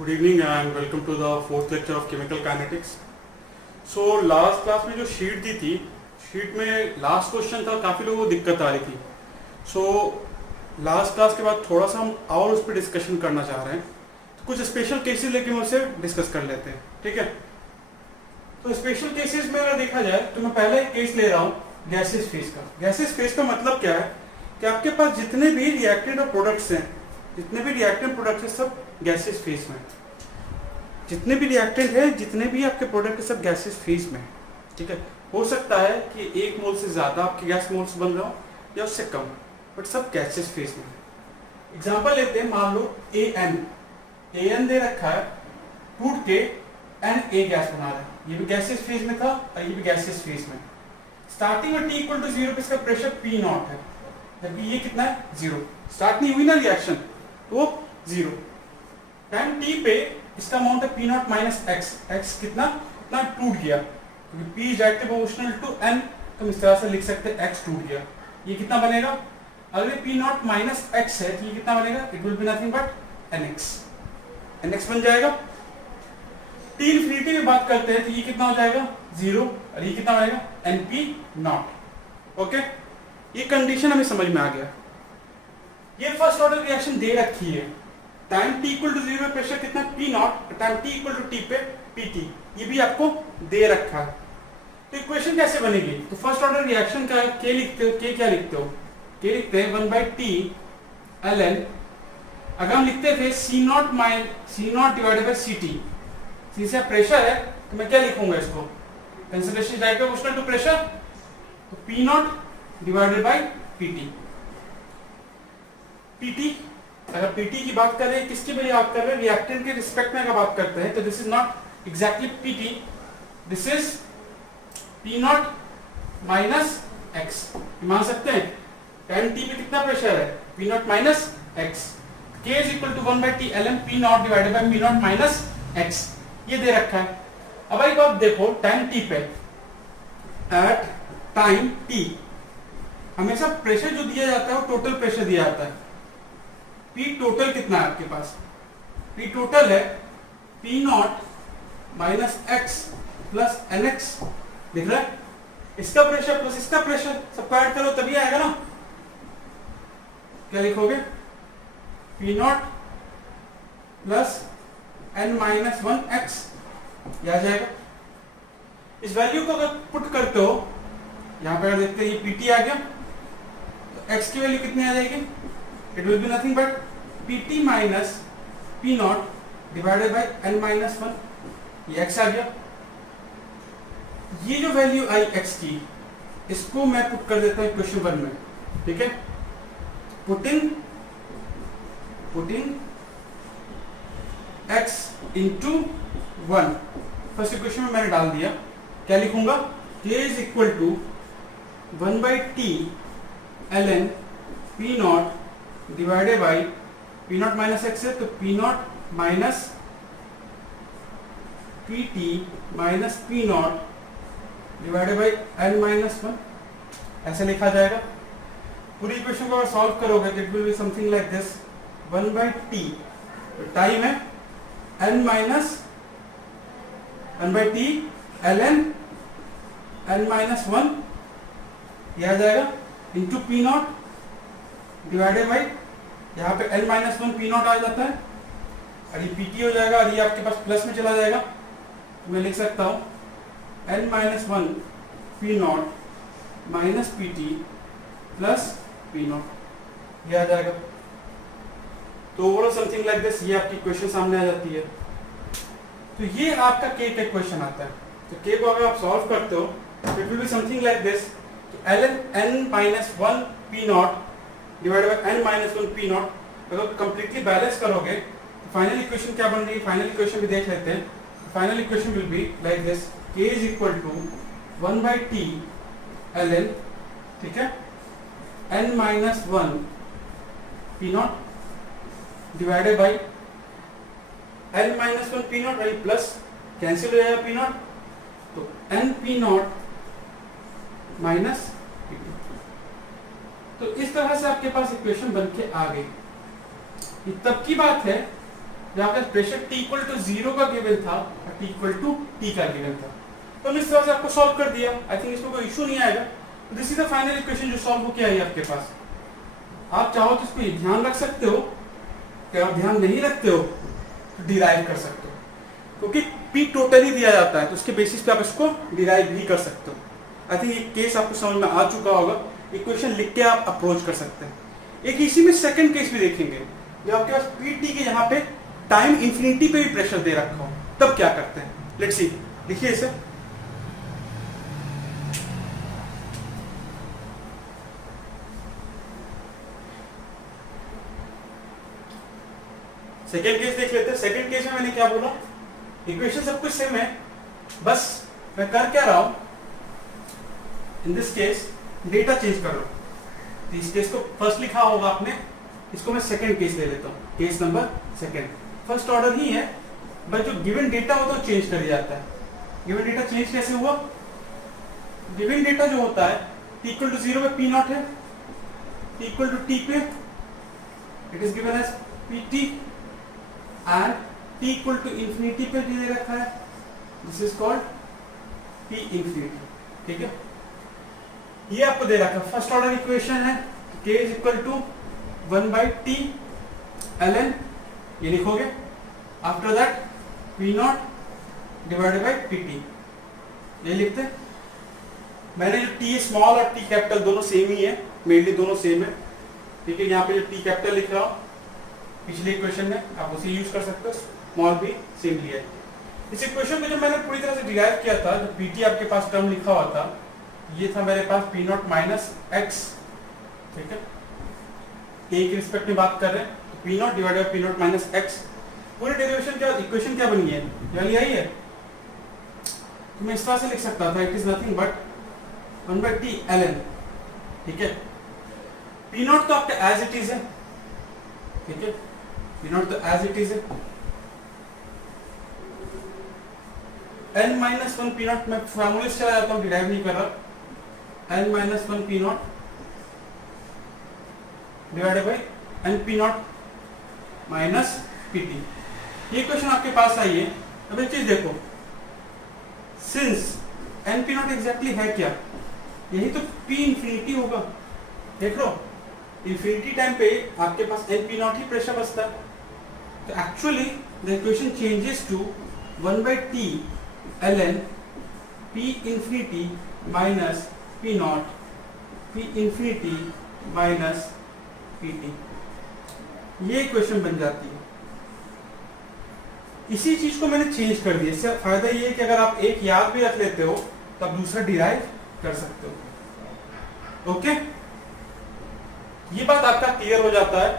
Good evening and welcome to the fourth lecture of chemical kinetics. So last class में जो sheet दी थी, sheet में last question था, काफ़ी लोगों को दिक्कत आ रही थी. सो लास्ट क्लास के बाद थोड़ा सा हम और उस पर डिस्कशन करना चाह रहे हैं. तो कुछ स्पेशल केसेस लेके हम उससे डिस्कस कर लेते हैं, ठीक है. तो स्पेशल केसेस में अगर देखा जाए तो मैं पहले एक केस ले रहा हूँ गैसेस फेज का. गैसेस फेज का मतलब क्या है कि आपके पास जितने भी रिएक्टेंट और प्रोडक्ट्स हैं, जितने भी रिएक्टेंट प्रोडक्ट्स हैं, सब गैसेस फेज में. जितने भी रिएक्टेंट है, जितने भी आपके प्रोडक्ट है, सब गैसेस फेज में, ठीक है. हो सकता है कि 1 मोल से ज्यादा आपके गैस मोल्स बन रहा हो या उससे कम, बट सब गैसेस फेज में. एग्जांपल लेते हैं, मान लो AN दे रखा है, टूट के Na गैस बना रहा है. ये भी गैसेस फेज में था और ये भी गैसेस फेज में. स्टार्टिंग में T = 0 पे इसका प्रेशर P0 है, जबकि ये कितना है 0. स्टार्ट नहीं हुई ना रिएक्शन, तो 0. टाइम T पे इसका अमाउंट है P0 माइनस x कितना टूट गया, क्योंकि P is directly proportional to N, तो हम इस तरह से लिख सकते हैं x टूट गया. ये कितना बनेगा, अगर P0 माइनस x है तो ये कितना बनेगा, it will be nothing but nx बन जाएगा. T इन्फिनिटी में बात करते हैं तो ये कितना हो जाएगा 0, और ये कितना बनेगा NP0. ओके, ये कंडीशन हमें समझ में आ गया. ये फर्स्ट ऑर्डर रिएक्शन दे रखी है. टाइम T = 0 पे प्रेशर कितना P0, टाइम T = T पे PT, ये भी आपको दे रखा है. तो इक्वेशन कैसे बनेगी, तो फर्स्ट ऑर्डर रिएक्शन का K लिखते हो. K क्या लिखते हो, K लिखते हैं 1/T ln. अगर हम लिखते थे C0 divided by CT, C से प्रेशर है तो मैं क्या लिखूंगा इसको, concentration is directly proportional to pressure, तो P0 divided by PT. PT अगर PT की बात कर रहे हैं, किसकी भी बात कर रहे हैं, रिएक्टेंट के रिस्पेक्ट में अगर बात करते हैं, तो this is not exactly PT, this is P0 minus x. मान सकते हैं टाइम T पे कितना प्रेशर है P0 minus x. K is equal to 1/T ln P0 divided by P0 minus x, ये दे रखा है. अब एक बात देखो, टाइम T पे, एट टाइम T हमेशा प्रेशर जो दिया जाता है वो टोटल प्रेशर दिया जाता है. P टोटल कितना है आपके पास, P टोटल है P0 minus x plus NX, दिख रहा है. इसका प्रेशर प्लस इसका प्रेशर सबको ऐड करो तभी आएगा ना. क्या लिखोगे, P0 प्लस N-1x, ये आ जाएगा. इस वैल्यू को अगर पुट करते हो, यहां पर देखते हैं ये PT आ गया, तो x की वैल्यू कितनी आ जाएगी, it will be nothing but PT minus P0 divided by N-1, ये x आ गया. ये जो वैल्यू आई x की, इसको मैं पुट कर देता हूं इक्वेशन 1 में, ठीक है. Putting x into 1, first equation में मैंने डाल दिया. क्या लिखूंगा, k is equal to 1/T ln P0 divided by P0 minus x है, तो P0 minus PT minus P0 divided by N-1, ऐसे लिखा जाएगा. पूरी इक्वेशन को अगर सॉल्व करोगे तो it will be something like this, 1/T time है N-1/T ln N-1, ये आ जाएगा इंटू P0 डिवाइडेड बाई, यहाँ पे N-1 P0 आ जाता है, और ये PT हो जाएगा, और ये आपके पास प्लस में चला जाएगा. तो मैं लिख सकता हूँ N-1 P0 minus PT plus P0, ये आ जाएगा. तो ओवरऑल समथिंग लाइक दिस, ये आपकी इक्वेशन सामने आ जाती है. तो ये आपका K का इक्वेशन आता है. तो K को अगर आप सॉल्व करते हो, it will be something like this, ln N-1 P0 divided bye N-1 P0. अगर कंप्लीटली बैलेंस करोगे तो फाइनल इक्वेशन क्या बन रही है, फाइनल इक्वेशन भी देख लेते हैं. Final equation will be like this, K is equal to 1/T ln, ठीक है, N-1 P0 divided by N-1 P0, और प्लस कैंसिल हो जाएगा P0, तो NP0 माइनस P2. तो इस तरह से आपके पास इक्वेशन बन के आ गई. ये तब की बात है जहाँ पे प्रेशर T इक्वल टू 0 का गिवन था और T इक्वल टू T का गिवन था। तो हमने इस तरह से आपको सॉल्व कर दिया। आई थिंक इसमें कोई इशू नहीं आएगा। This is the final equation जो सॉल्व होके आई आपके पास। आप चाहो तो इसको ध्यान रख सकते हो, क्या आप ध्यान नहीं रखते हो तो डिराइव कर सकते हो, क्योंकि P टोटल ही दिया जाता है तो उसके बेसिस पे आप इसको डिराइव भी कर सकते हो। आई थिंक ये केस आपको समझ में आ चुका होगा। इक्वेशन लिख के आप अप्रोच कर सकते हैं। एक इसी में सेकंड केस भी देखेंगे, जब आपके पास Pt के यहाँ पे टाइम इंफिनिटी पे भी प्रेशर दे रखा हो, तब क्या करते हैं। लेट्स सी, देखिए इसे। सेकेंड केस देख लेते हैं। सेकेंड केस में मैंने क्या बोला, इक्वेशन सब कुछ सेम है, बस मैं कर क्या रहा हूं, in this case data change कर रहा हूं। इस केस को फर्स्ट लिखा होगा आपने, इसको मैं सेकेंड केस ले लेता हूं, case number second. First order ही है, बट जो गिवन डेटा होता है चेंज कर जाता है। गिवन डेटा चेंज कैसे हुआ, गिवन डेटा जो होता है t इक्वल टू 0 पे P नॉट है, t इक्वल टू T पे it is given as Pt and t equal to infinity पे दे रखा है, this is called P infinity. ठीक है, ये आपको दे रखा है। फर्स्ट ऑर्डर इक्वेशन है, k is equal to 1/t ln, ये लिखोगे। After that P naught divided by Pt, ये लिखते हैं। मैंने जो T स्मॉल और T कैपिटल दोनों सेम ही है, मेनली दोनों सेम है। ठीक है, यहाँ पे जो T कैपिटल लिख रहा हूँ पिछले इक्वेशन में आप उसे यूज कर सकते हो, स्मॉल भी सेम लिया है। इस इक्वेशन को जब मैंने पूरी तरह से डिराइव किया था, जो Pt आपके पास टर्म लिखा हुआ था, ये था मेरे पास P नॉट माइनस एक्स। ठीक है, k के रिस्पेक्ट में बात कर रहे हैं, तो P naught divided bye P not minus x. पूरी डेरिवेशन क्या इक्वेशन क्या बनी है, वाली आई है। तो मैं इस तरह से लिख सकता था, it is nothing but 1/t ln। ठीक है, P नॉट तो आपका एज इट इज है। ठीक है, P नॉट तो एज इट इज है। n माइनस 1 P नॉट, मैं फॉर्मूले से चला जाता हूं, डिराइव नहीं कर रहा। n minus 1 P naught divided bye n P not minus Pt। ये क्वेश्चन आपके पास आई है। अब एक चीज देखो, since n P not exactly है क्या, यही तो P इंफिनिटी होगा। देख लो, इंफिनिटी टाइम पे आपके पास n P नॉट ही प्रेशर बचता है। तो actually the equation changes to 1/t ln P infinity minus P naught, P infinity minus Pt, ये इक्वेशन बन जाती है। इसी चीज को मैंने चेंज कर दिया। इससे फायदा ये है कि अगर आप एक याद भी रख लेते हो तो आप दूसरा डिराइव कर सकते हो। ओके, ये बात आपका क्लियर हो जाता है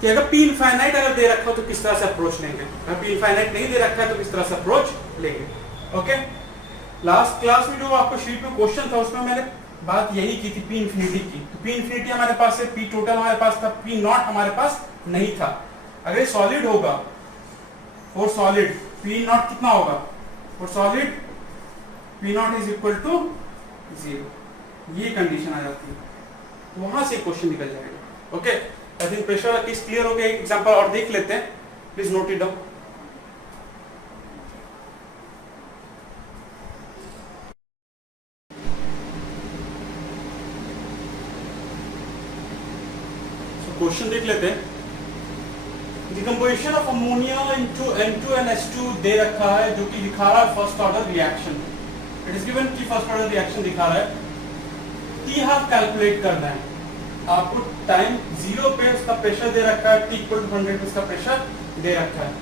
कि अगर P इनफाइनाइट अगर दे रखा हो तो किस तरह से अप्रोच लेंगे, अगर P इनफाइनाइट नहीं दे रखा है तो किस तरह से अप्रोच लेंगे। ओके, लास्ट क्लास में जो आपको शीट में क्वेश्चन था उसमें मैंने बात यही की थी P इनफिनिटी की। तो P इनफिनिटी हमारे पास है, P टोटल हमारे पास था, P नॉट हमारे पास नहीं था। अगर ये सॉलिड होगा, फॉर सॉलिड P नॉट कितना होगा, for solid P naught is equal to 0, ये कंडीशन आ जाती है, तो वहां से क्वेश्चन निकल जाएगा। ओके, आई थिंक प्रेशर का केस क्लियर हो गया। एक एग्जांपल और देख लेते हैं, please note it down. Question देख लेते हैं। Decomposition of ammonia into N2 and H2 दे रखा है, जो कि दिखा रहा है first order reaction. It is given कि फर्स्ट ऑर्डर रिएक्शन दिखा रहा है। T हाफ कैलकुलेट करना है आपको। टाइम 0 पे उसका प्रेशर दे रखा है, T इक्वल टू 100 पे उसका प्रेशर दे रखा है।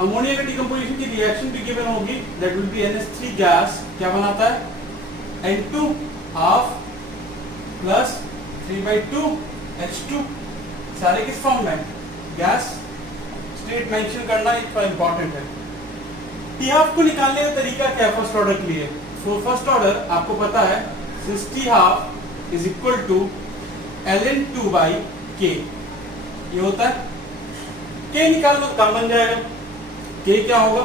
अमोनिया के डिकम्पोजिशन की रिएक्शन भी गिवन होगी, that will B NH3 gas क्या बनाता है, N2 हाफ प्लस 3/2 H2, सारे किस फॉर्म में, गैस स्टेट मेंशन करना इंपॉर्टेंट है। टी हाफ को निकालने का तरीका क्या है फर्स्ट ऑर्डर के लिए। फर्स्ट ऑर्डर आपको पता है, since t half is equal to ln2/k, ये होता है। k निकाल दो काम बन जाएगा। k क्या होगा,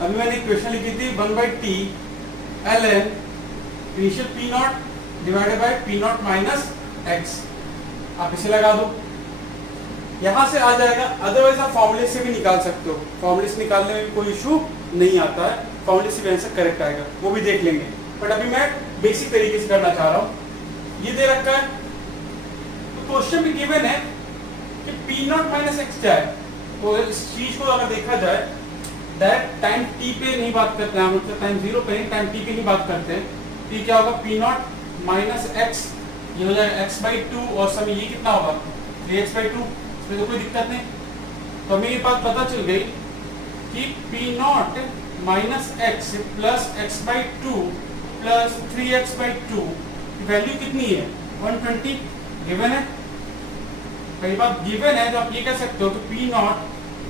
अभी मैंने इक्वेशन लिखी थी 1/t ln initial P naught divided bye P not minus x, आप इसे लगा दो। यहाँ से आ जाएगा, अदरवाइज आप फॉर्मूले से भी निकाल सकते हो, फॉर्मूले से निकालने में भी कोई इशू नहीं आता है, फॉर्मूले से भी आंसर करेक्ट आएगा, वो भी देख लेंगे। बट अभी मैं बेसिक तरीके से करना चाह रहा हूँ। ये दे रखा है तो क्वेश्चन में गिवन है कि पी नॉट माइनस एक्स क्या है। तो इस चीज को अगर देखा जाए दैट टाइम टी पे नहीं बात करते हैं, मतलब टाइम जीरो पे नहीं, टाइम टी पे नहीं बात करते हैं। तो ये क्या होगा, पी नॉट माइनस एक्स, ये हो जाएगा एक्स बाई टू, और समय ये कितना होगा 3x/2, इसमें तो कोई दिक्कत नहीं। तो हमें ये बात पता चल गई कि P not minus x plus x by two plus 3x/2 value कितनी है 120 गिवन है। कई बात गिवन है तो आप ये कह सकते हो कि P not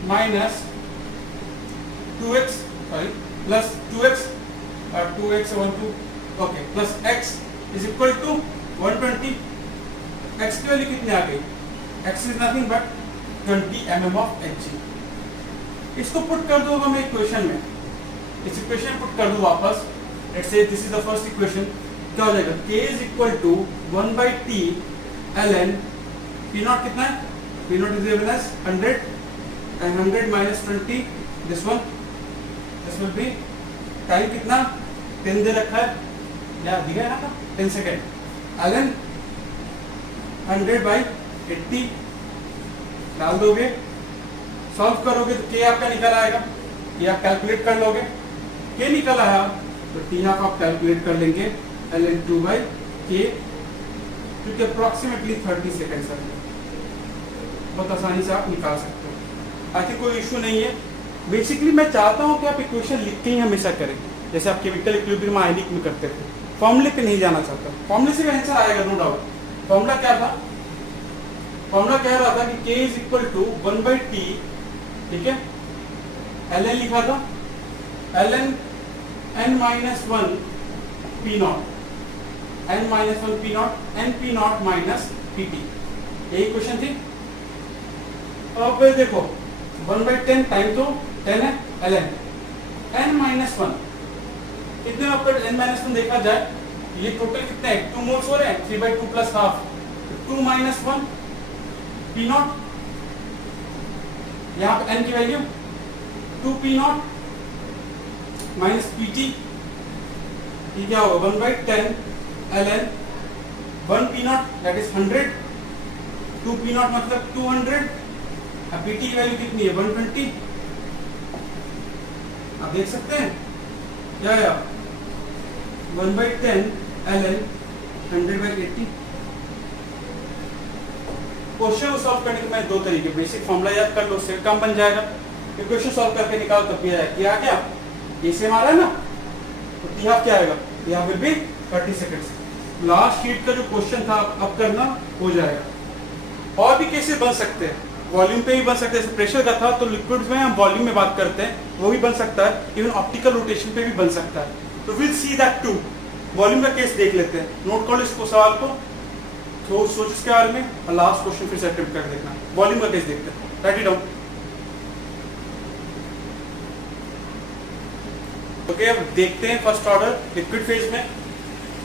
minus 2x plus 2x और 2x 12 okay plus x is equal to 120। x की वैल्यू कितनी आ गई, x is nothing but 20 mm of Hg। इसको पुट कर दो हमें इक्वेशन में, इस इक्वेशन पुट कर दो वापस। Let's say this is the first equation, क्या हो जाएगा k is equal to 1/t ln p naught कितना है, p naught is given as 100 and 100 minus 20 this one, this will be time कितना 10 दे रखा है या दिया है ना 10 सेकेंड ln 100/80 डाल दोगे, सॉल्व करोगे तो k आपका निकल आएगा, ये आप कैलकुलेट कर लोगे, k निकल आया तो t हाफ आप कैलकुलेट कर लेंगे ln 2/k, क्योंकि अप्रोक्सीमेटली 30 सेकेंड्स है, बहुत आसानी से आप निकाल सकते हो। आई थिंक कोई इशू नहीं है। बेसिकली मैं चाहता हूँ कि आप इक्वेशन लिख के ही हमेशा करें, जैसे आप केमिकल इक्विलिब्रियम आयनिक में करते थे। फॉर्मूले पे नहीं जाना चाहता, फॉर्मूले से भी आंसर आएगा नो डाउट। फॉर्मूला क्या था, फॉर्मूला कह रहा था कि k is equal to 1/t, ठीक है, ln लिखा था ln n-1 p not, n-1 p not, n p not minus pt, यही क्वेश्चन थी। अब देखो 1/10 टाइम तो 10 है, ln n-1 कितने आपका n-1 देखा जाए, ये टोटल कितने हैं 2 मोल्स हो रहे हैं, 3/2 प्लस हाफ 2 - 1 p नॉट, यहाँ पे n की value 2 p not minus pt, ये क्या होगा 1/10 ln 1 p not that is 100, 2 p not मतलब 200, अब pt की वैल्यू कितनी है 120, आप देख सकते हैं क्या है 1/10 ln 100/80। क्वेश्चन को सॉल्व करने के मैं दो तरीके, बेसिक फॉर्मूला याद कर लो उससे कम बन जाएगा, इक्वेशन सॉल्व करके निकालो तब भी आएगा। क्या क्या ये सेम आ रहा है ना, तो टी हाफ क्या आएगा, T half will be 30 seconds. Last sheet का जो क्वेश्चन था अब करना हो जाएगा। और भी कैसे बन सकते हैं, वॉल्यूम पे भी बन सकते हैं, जैसे प्रेशर का था तो लिक्विड्स में हम वॉल्यूम में बात करते हैं, वो भी बन सकता है, इवन ऑप्टिकल रोटेशन पे भी बन सकता है। तो will see that too. Volume का केस देख लेते हैं, नोट कर लो इसको सवाल को, तो सोच इसके बारे में, और लास्ट क्वेश्चन फिर से अटेम्प्ट कर देखना। वॉल्यूम का केस देखते हैं, राइट इट डाउन। ओके, अब देखते हैं फर्स्ट ऑर्डर लिक्विड फेज में।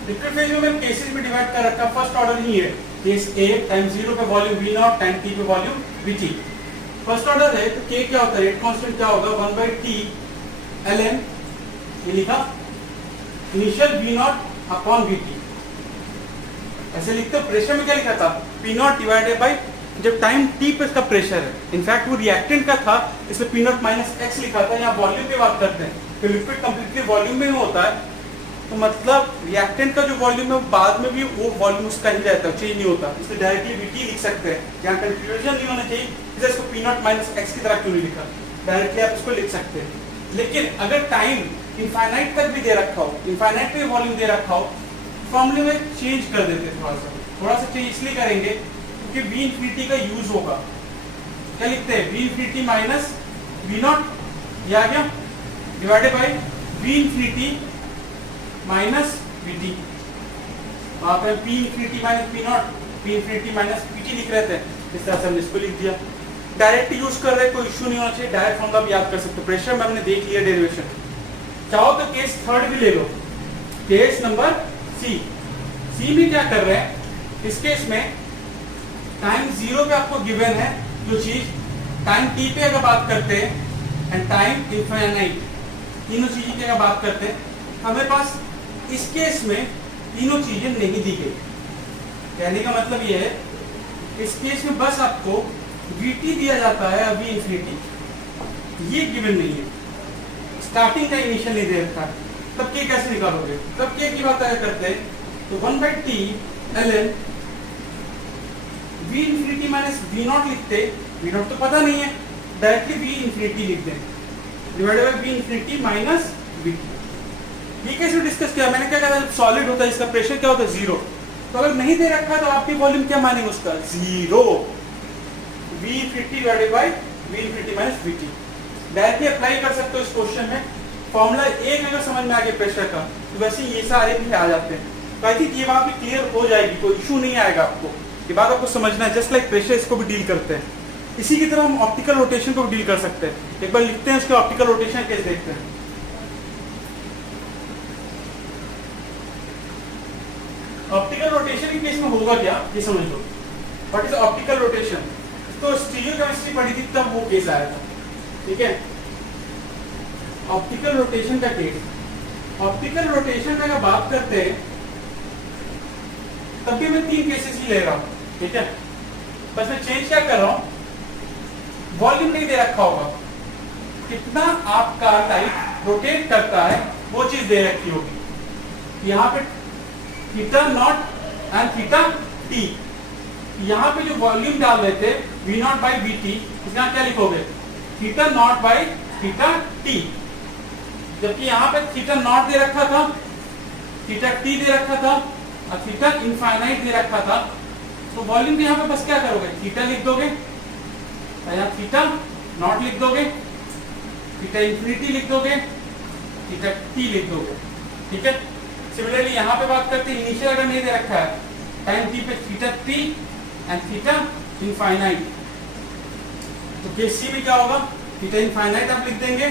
लिक्विड फेज में मैंने केसेस में डिवाइड कर रखा, फर्स्ट ऑर्डर ही है, केस ए टाइम 0 पे volume v not, time t पे वॉल्यूम vt। फर्स्ट ऑर्डर है तो k क्या होता है, रेट कांस्टेंट क्या होगा 1/t ln, ये लिखा initial v not upon vt, ऐसे लिखते हो। प्रेशर में क्या लिखा था p नॉट डिवाइडेड बाय जब टाइम t पे इसका प्रेशर है, इनफैक्ट वो रिएक्टेंट का था इसमें p नॉट माइनस x लिखा था। यहाँ वॉल्यूम पे बात करते हैं तो लिक्विड कंप्लीटली वॉल्यूम में होता है, तो मतलब रिएक्टेंट का जो वॉल्यूम है बाद में भी वो वॉल्यूम उसका ही रहता है, चेंज नहीं होता, इसलिए डायरेक्टली vt लिख सकते हैं। यहाँ कंफ्यूजन नहीं होना चाहिए, इसलिए इसको p नॉट माइनस x की तरह क्यों नहीं लिखा, डायरेक्टली आप इसको लिख सकते हैं। लेकिन अगर टाइम इनफाइनाइट तक भी दे रखा हो, इनफाइनाइट पे वॉल्यूम दे रखा हो, फॉर्मूले में चेंज कर देते हैं, थोड़ा सा चेंज इसलिए करेंगे क्योंकि v इंफिनिटी का यूज होगा। क्या लिखते हैं v infinity minus v not, ये आ गया, divided by v infinity minus vt, वहां पे p infinity minus p naught, p infinity minus pt लिख रहे थे, इस तरह से हमने इसको लिख दिया। डायरेक्ट यूज कर रहे, कोई इशू नहीं होना चाहिए, डायरेक्ट फॉर्मूला भी याद कर सकते हो। प्रेशर में हमने देख लिया डेरिवेशन, चाहो तो केस थर्ड भी ले लो, केस नंबर सी में क्या कर रहे हैं, इस केस में टाइम 0 पे आपको गिवन है जो चीज टाइम टी पे अगर बात करते हैं एंड टाइम इनफाइनाइट, तीनों चीजें की अगर बात करते हैं, हमें पास इस केस में तीनों चीजें नहीं दी गई। कहने का मतलब ये है, इस केस में बस आपको vt दिया जाता है, अभी इंफिनिटी, ये गिवन नहीं है, स्टार्टिंग का इनिशियल नहीं दे रखा है। तब के कैसे निकालोगे? तब के की बात अगर करते हैं तो 1/t ln v infinity minus v not लिखते, v नॉट तो पता नहीं है, डायरेक्टली v इंफिनिटी लिख दें, divided by v infinity minus vt। ये कैसे डिस्कस किया मैंने, क्या कहा, सॉलिड होता है इसका प्रेशर क्या होता है, जीरो। तो अगर नहीं दे रखा तो आपकी वॉल्यूम क्या मानेंगे उसका, zero, v infinity divided by v infinity minus vt। Directly apply कर सकते हो इस क्वेश्चन में। फॉर्मूला एक अगर समझ में आ गया प्रेशर का, तो वैसे ये सारे भी आ जाते हैं। तो आई थिंक ये बात भी क्लियर हो जाएगी, कोई इशू नहीं आएगा आपको। ये बात आपको समझना है, जस्ट लाइक प्रेशर इसको भी डील करते हैं, इसी की तरह हम ऑप्टिकल रोटेशन को भी डील कर सकते हैं। एक बार लिखते हैं उसके ऑप्टिकल रोटेशन कैसे देखते हैं। ऑप्टिकल रोटेशन के केस में होगा क्या, ये समझ लो। What is optical rotation? तो स्टीरियो केमिस्ट्री पढ़ी थी तब वो केस आया था, ठीक है। ऑप्टिकल रोटेशन का केस, ऑप्टिकल रोटेशन में अगर बात करते हैं तब भी मैं 3 केसेस ही ले रहा हूं, ठीक है। बस मैं चेंज क्या कर रहा हूं, वॉल्यूम नहीं दे रखा होगा, कितना आपका लाइट रोटेट करता है वो चीज दे रखी होगी। यहाँ पे theta naught and theta T, यहाँ पे जो वॉल्यूम डाल रहे थे v not by we T, इसका क्या लिखोगे, theta naught by theta T. जबकि यहाँ पे थीटा नॉट दे रखा था, थीटा टी दे रखा था और थीटा इनफाइनाइट दे रखा था। तो वॉल्यूम के यहाँ पे बस क्या करोगे, थीटा लिख दोगे, यहाँ थीटा नॉट लिख दोगे, थीटा इंफिनिटी लिख दोगे, थीटा टी लिख दोगे, ठीक है। सिमिलरली यहाँ पे बात करते हैं, इनिशियल अगर नहीं दे रखा है, टाइम टी पे theta T and theta infinite, तो केस सी में क्या होगा, थीटा इनफाइनाइट आप लिख देंगे,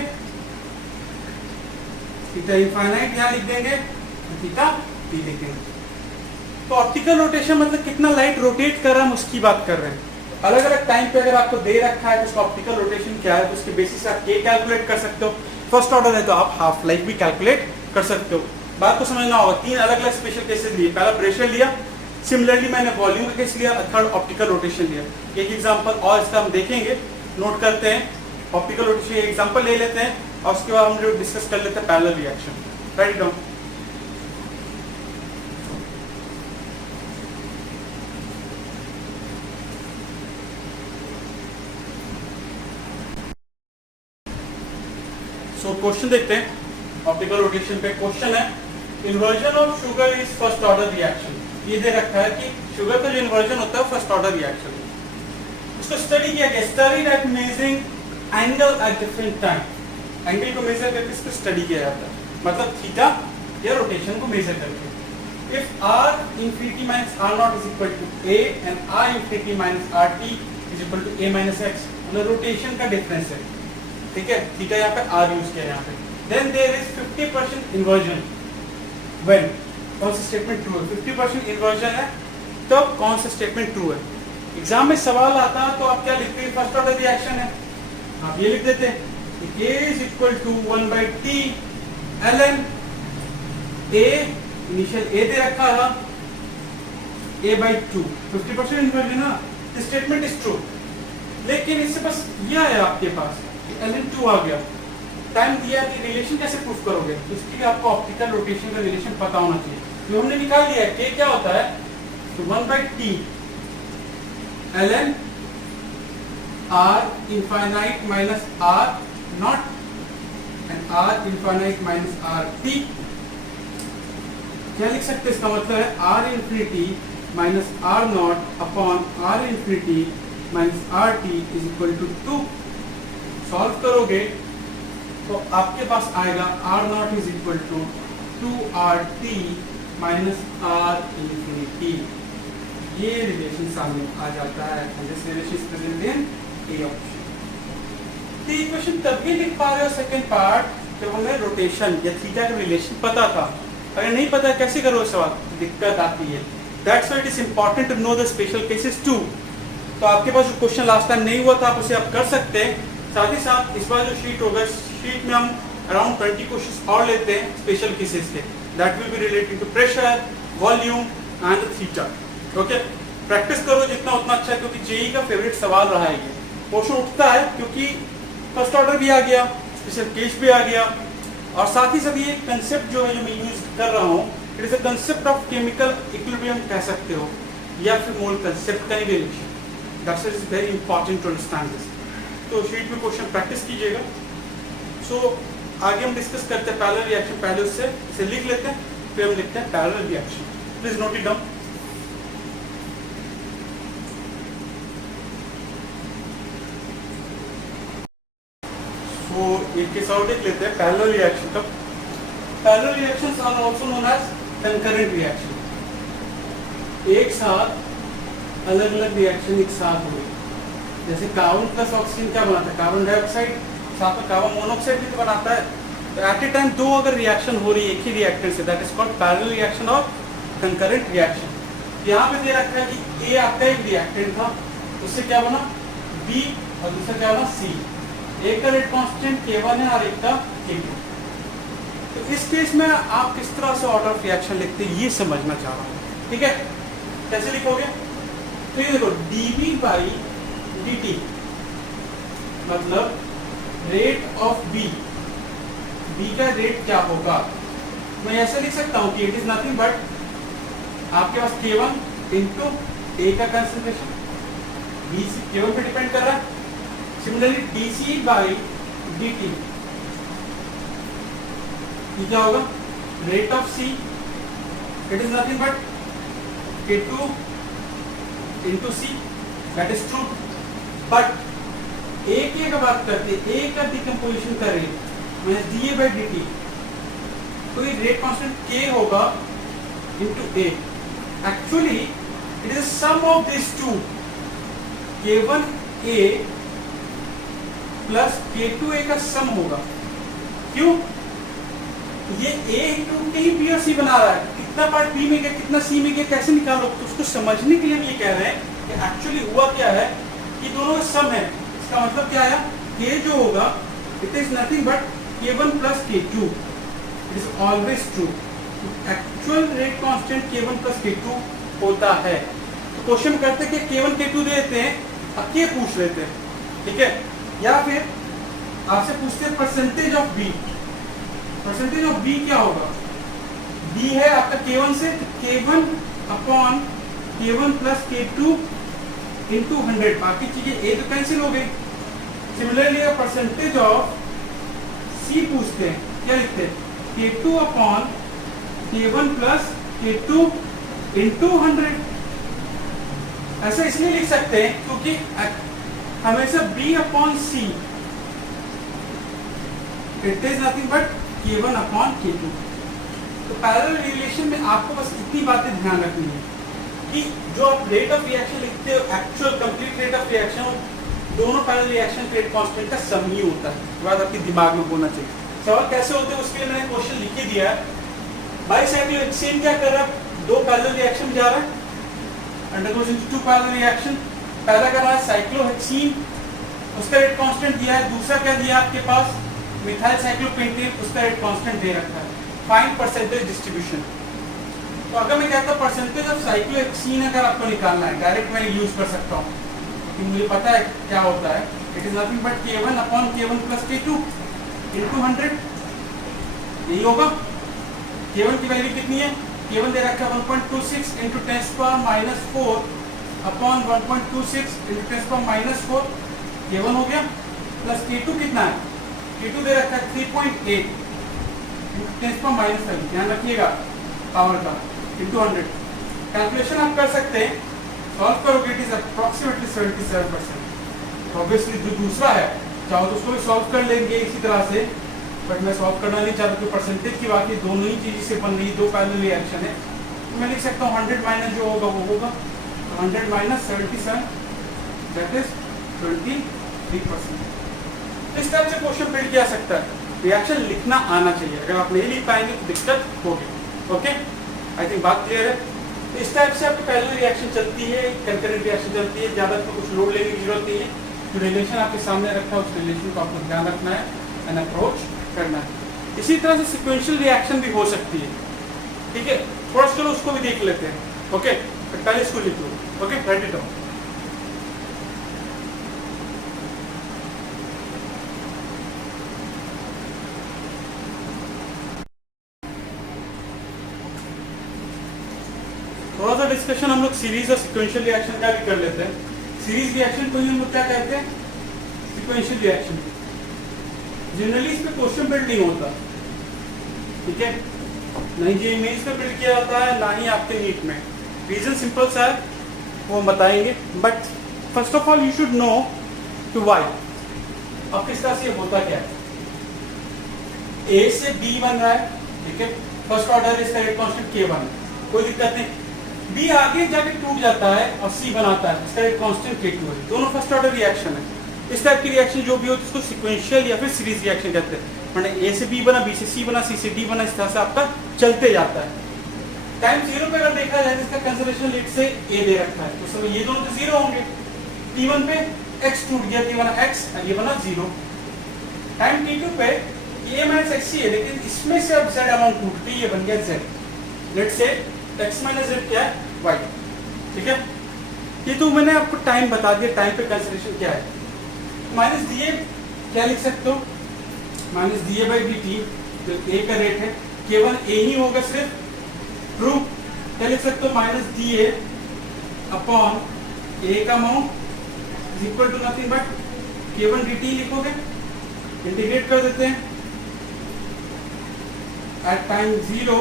थीटा इनफाइनाइट यहाँ लिख देंगे, थीटा टी लिख देंगे। तो ऑप्टिकल रोटेशन मतलब कितना लाइट रोटेट कर रहा है हम उसकी बात कर रहे हैं। अलग अलग टाइम पे अगर आपको दे रखा है तो उसका ऑप्टिकल रोटेशन क्या है, तो उसके बेसिस से आप के कैलकुलेट कर सकते हो। फर्स्ट ऑर्डर है तो आप हाफ लाइफ भी कैलकुलेट कर सकते हो। बात को समझना होगा, 3 अलग अलग स्पेशल केसेस लिए, पहला प्रेशर लिया, सिमिलरली मैंने वॉल्यूम का केस लिया, थर्ड ऑप्टिकल रोटेशन लिया। एक एग्जांपल और इसका हम देखेंगे, नोट करते हैं। ऑप्टिकल रोटेशन एग्जांपल ले लेते हैं और उसके बाद हम जो डिस्कस कर लेते हैं parallel reaction. Write down. So question देखते हैं ऑप्टिकल रोटेशन पे। क्वेश्चन है, inversion of sugar is first order reaction. ये दे रखा है कि शुगर का जो इन्वर्जन होता है फर्स्ट ऑर्डर रिएक्शन। इसको स्टडी किया गया, study eight measuring angle at different time. Angle को मेजर करके इसको स्टडी किया जाता है, मतलब थीटा या रोटेशन को मेजर करके। If r infinity minus r naught is equal to a and r infinity minus rt is equal to a minus x, मतलब रोटेशन का डिफरेंस है, ठीक है। थीटा यहाँ पे r यूज किया यहाँ पे। Then there is 50% inversion when, कौन सा स्टेटमेंट ट्रू है, 50% इन्वर्जन है तो कौन सा स्टेटमेंट ट्रू है। एग्जाम में सवाल आता तो आप क्या लिखते हैं, फर्स्ट ऑर्डर रिएक्शन है, आप ये लिख देते हैं A is equal to 1/t ln A, initial A दे रखा है, A/2, 50% इन्वर्जन है, स्टेटमेंट इज ट्रू। लेकिन इससे बस ये आया आपके पास ln 2 आ गया, टाइम दिया, रिलेशन कैसे प्रूफ करोगे, इसके लिए आपको ऑप्टिकल रोटेशन का रिलेशन पता होना चाहिए। जो हमने निकाल लिया है, K क्या होता है, तो 1/t ln r infinite minus r not and r infinite minus r t। क्या लिख सकते हैं, इसका मतलब है r infinity minus r naught upon r infinity minus r t is equal to 2। Solve करोगे तो आपके पास आएगा r naught is equal to 2rt minus r infinity। ये रिलेशन सामने आ जाता है, this relation is present in A option. तो equation तभी लिख पा रहे हो सेकंड पार्ट जब हमें रोटेशन या थीटा का रिलेशन पता था। अगर नहीं पता कैसे करो सवाल, दिक्कत आती है। That's why it is important to know the special cases too. तो आपके पास जो क्वेश्चन लास्ट टाइम नहीं हुआ था आप उसे आप कर सकते हैं। साथ ही साथ इस बार जो शीट होगा, शीट में हम अराउंड 20 क्वेश्चन और लेते हैं स्पेशल केसेस के, that will be related to pressure, volume and theta. Okay, practice करो जितना उतना अच्छा, क्योंकि जेई का फेवरेट सवाल रहा है ये। क्वेश्चन उठता है क्योंकि फर्स्ट ऑर्डर भी आ गया, स्पेशल केस भी आ गया, और साथ ही साथ ये कंसेप्ट जो है जो मैं यूज कर रहा हूँ, it is a concept of chemical equilibrium कह सकते हो, या फिर मोल कंसेप्ट का relation. That's is very important to understand this. तो शीट में क्वेश्चन प्रैक्टिस कीजिएगा। सो आगे हम डिस्कस करते हैं पैरेलल रिएक्शन। पहले उससे इसे लिख लेते हैं, फिर हम लिखते हैं parallel reaction. Please note it down. तो एक केस और देख लेते हैं पैरेलल रिएक्शन का। Parallel reactions are also known as concurrent reaction. एक साथ अलग अलग रिएक्शन एक साथ हुए, जैसे कार्बन प्लस ऑक्सीजन क्या बनाता है, कार्बन डाइऑक्साइड, साथ में कार्बन मोनोऑक्साइड भी तो बनाता है। तो एट ए टाइम दो अगर रिएक्शन हो रही है एक ही रिएक्टेंट से, that is called parallel reaction और कंकरेंट रिएक्शन। यहाँ पे दे रखा है कि ए आपका एक रिएक्टेंट था, उससे क्या बना बी, और दूसरा क्या बना सी। एक का रेट कांस्टेंट K1 है और एक का K2। तो इस केस में आप किस तरह से ऑर्डर ऑफ रिएक्शन लिखते हैं ये समझना चाह रहा हूँ। ठीक है, कैसे लिखोगे? तो ये देखो dV बाई dt मतलब रेट ऑफ B, B का रेट क्या होगा, मैं ऐसे लिख सकता हूँ कि इट इज नथिंग बट आपके पास K1 इंटू A का कंसंट्रेशन, B K1 पे डिपेंड कर रहा है। सिमिलरली dC बाई dt ये क्या होगा, rate of C, it is nothing but K2 into C, that is true. But A की अगर बात करते हैं, A का डिकम्पोजिशन का rate minus dA by dt, तो ये रेट कांस्टेंट K होगा into A। Actually it is sum of this two, K1A plus K2A का सम होगा। क्यों? ये A इंटू कहीं B और C बना रहा है, कितना पार्ट B में गया कितना C में गया कैसे निकालो? तो उसको समझने के लिए हम ये कह रहे हैं कि एक्चुअली हुआ क्या है कि दोनों का सम है। इसका मतलब क्या है, K जो होगा it is nothing but K1 plus K2, it is always true. Actual rate constant K1 plus K2 होता है। तो क्वेश्चन करते हैं कि K1 K2 दे देते हैं, अब K पूछ लेते हैं, ठीक है, या फिर आपसे पूछते हैं percentage of B. Percentage of B क्या होगा, बी है आपका K1 से, तो K1 upon K1 plus K2 into 100, बाकी चीजें ए तो कैंसिल हो गई। सिमिलरली परसेंटेज ऑफ सी पूछते हैं, क्या लिखते हैं, K2 upon K1 plus K2 into 100। ऐसा इसलिए लिख सकते हैं क्योंकि हमेशा B upon C it is nothing but K1 upon K2। तो पैरेलल रिलेशन में आपको बस इतनी बातें ध्यान रखनी है कि जो आप रेट ऑफ रिएक्शन लिखते हो, actual complete rate of reaction, दोनों पैरेलल रिएक्शन रेट कांस्टेंट का सम ही होता है। ये बात आपके दिमाग में होना चाहिए। सवाल कैसे होते हैं उसके लिए मैंने क्वेश्चन लिख के दिया है। बाइसाइक्लोहेक्सेन क्या कर रहा है, दो पैरेलल रिएक्शन जा रहा है, undergoes into two parallel reaction. पहला कर रहा है साइक्लोहेक्सीन, उसका रेट कांस्टेंट दिया है। दूसरा क्या दिया आपके पास, मिथाइल साइक्लोपेंटेन, उसका रेट कांस्टेंट दे रखा है। Find percentage distribution. तो अगर मैं कहता हूं परसेंटेज ऑफ साइक्लोहेक्सीन अगर आपको निकालना है, डायरेक्ट मैं यूज कर सकता हूं कि मुझे पता है क्या होता है, it is nothing but K1 upon K1 plus K2 into 100। यही होगा। K1 की वैल्यू कितनी है, K1 दे रखा है 1.26 इंटू 10⁻⁴ अपॉन 1.26 इंटू 10⁻⁴, K1 हो गया, प्लस K2 कितना है, K2 दे रखा है 3.8 इंटू 10⁻⁵, ध्यान रखिएगा पावर का, इंटू 100। कैलकुलेशन आप कर सकते हैं, सॉल्व करोगे इट इज अप्रॉक्सीमेटली 77%। ऑब्वियसली जो दूसरा है चाहो तो उसको भी सॉल्व कर लेंगे इसी तरह से, बट मैं सॉल्व करना नहीं चाहता क्योंकि परसेंटेज की बात है, दोनों ही चीज से बन रही, दो पैरेलल रिएक्शन है। तो मैं लिख सकता हूँ 100 माइनस जो होगा वो होगा 100 माइनस 77, दैट इज 23%। इस तरह से क्वेश्चन बिल्ड किया सकता है। रिएक्शन लिखना आना चाहिए, अगर आप नहीं लिख पाएंगे तो दिक्कत होगी। ओके, आई थिंक बात क्लियर है। इस टाइप से आपकी पैरेलल रिएक्शन चलती है, कंकरेंट रिएक्शन चलती है, ज़्यादा आपको कुछ लोड लेने की जरूरत नहीं है। जो रिलेशन आपके सामने रखा है उस रिलेशन को आपको ध्यान रखना है एंड अप्रोच करना है। इसी तरह से सिक्वेंशियल रिएक्शन भी हो सकती है, ठीक है। थोड़ा चलो उसको भी देख लेते हैं, ओके। पहले इसको लिख लो, ओके, राइट इट डाउन। थोड़ा सा डिस्कशन हम लोग सीरीज और सिक्वेंशियल रिएक्शन का भी कर लेते हैं। सीरीज रिएक्शन को हम लोग क्या कहते हैं, सिक्वेंशियल रिएक्शन। जनरली इस पे क्वेश्चन बिल्ड नहीं होता, ठीक है, नहीं जी इमेज पे बिल्ड किया जाता है, ना ही आपके नीट में। रीजन सिंपल सा है, वो हम बताएंगे, but first of all you should know to why. अब किस तरह से होता क्या है, ए से बी बन रहा है, ठीक है, फर्स्ट ऑर्डर इसका रेट कांस्टेंट K1, कोई दिक्कत नहीं। बी आगे जाके टूट जाता है और सी बनाता है, इसका रेट कांस्टेंट K2 है। दोनों फर्स्ट ऑर्डर रिएक्शन है। इस टाइप की रिएक्शन जो भी होती है उसको सिक्वेंशियल या फिर सीरीज रिएक्शन कहते हैं। मैंने ए से बी बना, बी से सी बना, सी से डी बना, इस तरह से आपका चलते जाता है। टाइम 0 पे अगर देखा जाए इसका कंजर्वेशन रेट से ए दे रखा है, तो सब ये दोनों तो 0 होंगे। T1 पे x टूट गया, T बना x और ये बना 0। टाइम T2 पे a माइनस x है, लेकिन इसमें से अब z अमाउंट टूट के ये बन गया z। Let's say x minus z क्या है, y, ठीक है। ये तो मैंने आपको टाइम बता दिया, टाइम पे कंजर्वेशन क्या है। माइनस डी ए क्या लिख सकते हो, minus d A by D T, जो ए का रेट है, केवल ए ही होगा सिर्फ, ट्रू। क्या लिख सकते हो, minus d a upon a का amount is equal to nothing but केवल डी टी लिखोगे, इंटीग्रेट कर देते हैं। At time 0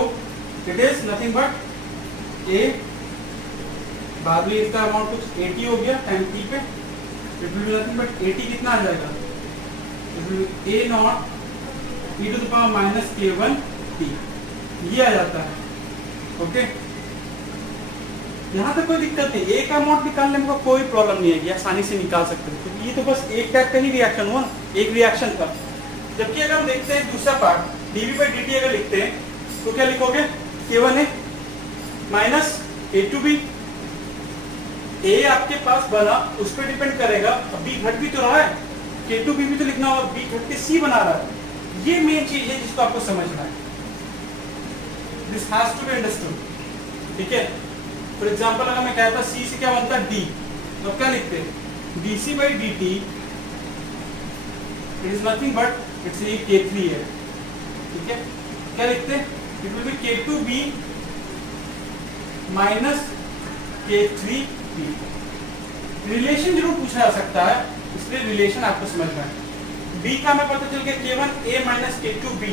it is nothing but a, बाद में इसका अमाउंट कुछ 80 हो गया टाइम टी पे, it will be nothing but 80 कितना आ जाएगा, it will be a not e to the power minus K1 t, ये आ जाता है, ओके। यहाँ तक कोई दिक्कत नहीं, a का अमाउंट निकालने में कोई प्रॉब्लम नहीं है, ये आसानी से निकाल सकते हैं, क्योंकि ये तो बस एक टाइप का ही रिएक्शन हुआ ना, एक रिएक्शन था। जबकि अगर हम देखते हैं दूसरा पार्ट dv बाई dt अगर लिखते हैं तो क्या लिखोगे, K1 है माइनस A2b, ए आपके पास बना उस पर डिपेंड करेगा, अब बी घट भी तो रहा है, K2b भी तो लिखना होगा, बी घट के सी बना रहा है। ये मेन चीज है जिसको आपको समझना है, this has to be understood, ठीक है। फॉर एग्जांपल अगर मैं कहता सी से क्या बनता है डी, तो क्या लिखते हैं, dc by dt it is nothing but it's ये K3 है, ठीक है। क्या लिखते हैं, it will B K2b minus K3b। Relation जरूर पूछा जा सकता है, इसलिए रिलेशन आपको समझना है। b का हमें पता चल गया K1 a minus K2b,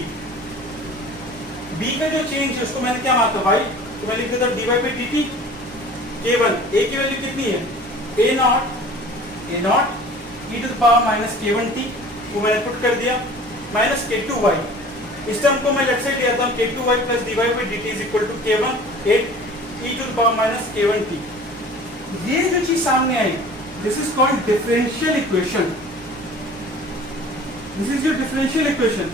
b का जो चेंज है उसको मैंने क्या माना भाई, तो मैं लिख देता dy by dt, K1 a की वैल्यू कितनी है, a not e to the power minus K1t, वो मैंने पुट कर दिया, माइनस K2y। इस टर्म को मैं लेफ्ट साइड लिया था, K2y plus dy by dt is equal to K1 a e to the power minus K1t। ये जो चीज सामने आई, this is called differential equation, this is your differential equation.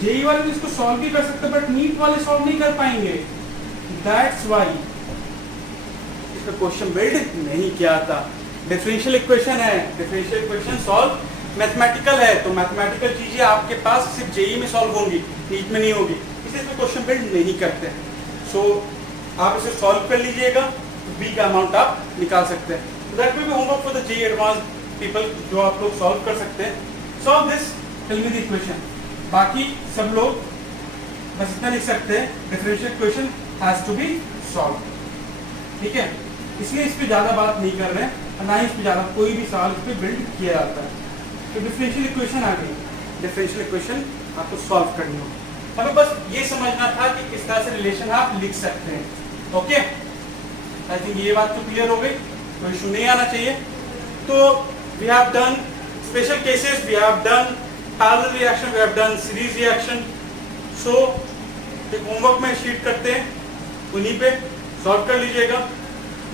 JEE वाले इसको सॉल्व भी कर सकते हैं, बट नीट वाले सॉल्व नहीं कर पाएंगे, दैट्स व्हाई इसका क्वेश्चन बिल्ड नहीं किया था। डिफरेंशियल इक्वेशन है, डिफरेंशियल इक्वेशन सॉल्व मैथमेटिकल है, तो मैथमेटिकल चीजें आपके पास सिर्फ जेई में सॉल्व होंगी, नीट में नहीं होगी, इसलिए इसमें क्वेश्चन बिल्ड नहीं करते हैं। सो आप इसे सॉल्व कर लीजिएगा, बी का अमाउंट आप निकाल सकते हैं। That will be homework for the JEE advance people, जो आप लोग सॉल्व कर सकते हैं। Solve this, tell me the equation. बाकी सब लोग बस इतना लिख सकते हैं, differential equation has to be solve, ठीक है। इसलिए इस पे ज्यादा बात नहीं कर रहे हैं, ना ही इस पे ज्यादा कोई भी सवाल इस पे बिल्ड किया जाता है। तो डिफरेंशियल इक्वेशन आ गई, डिफरेंशियल इक्वेशन आपको सॉल्व करनी होगी। हमें बस ये समझना था कि किस तरह से रिलेशन आप लिख सकते हैं, ओके। आई थिंक ये बात तो क्लियर हो गई, कोई इशू नहीं आना चाहिए। तो we have done special cases, we have done parallel reaction, we have done series reaction. So एक होमवर्क में शीट करते हैं, उन्हीं पे सॉल्व कर लीजिएगा,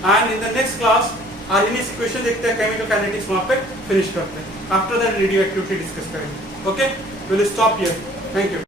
and in the next class Arrhenius equation देखते हैं, केमिकल काइनेटिक्स वहां पे फिनिश करते हैं। After that radioactivity discuss करेंगे, okay. Will stop here, thank you.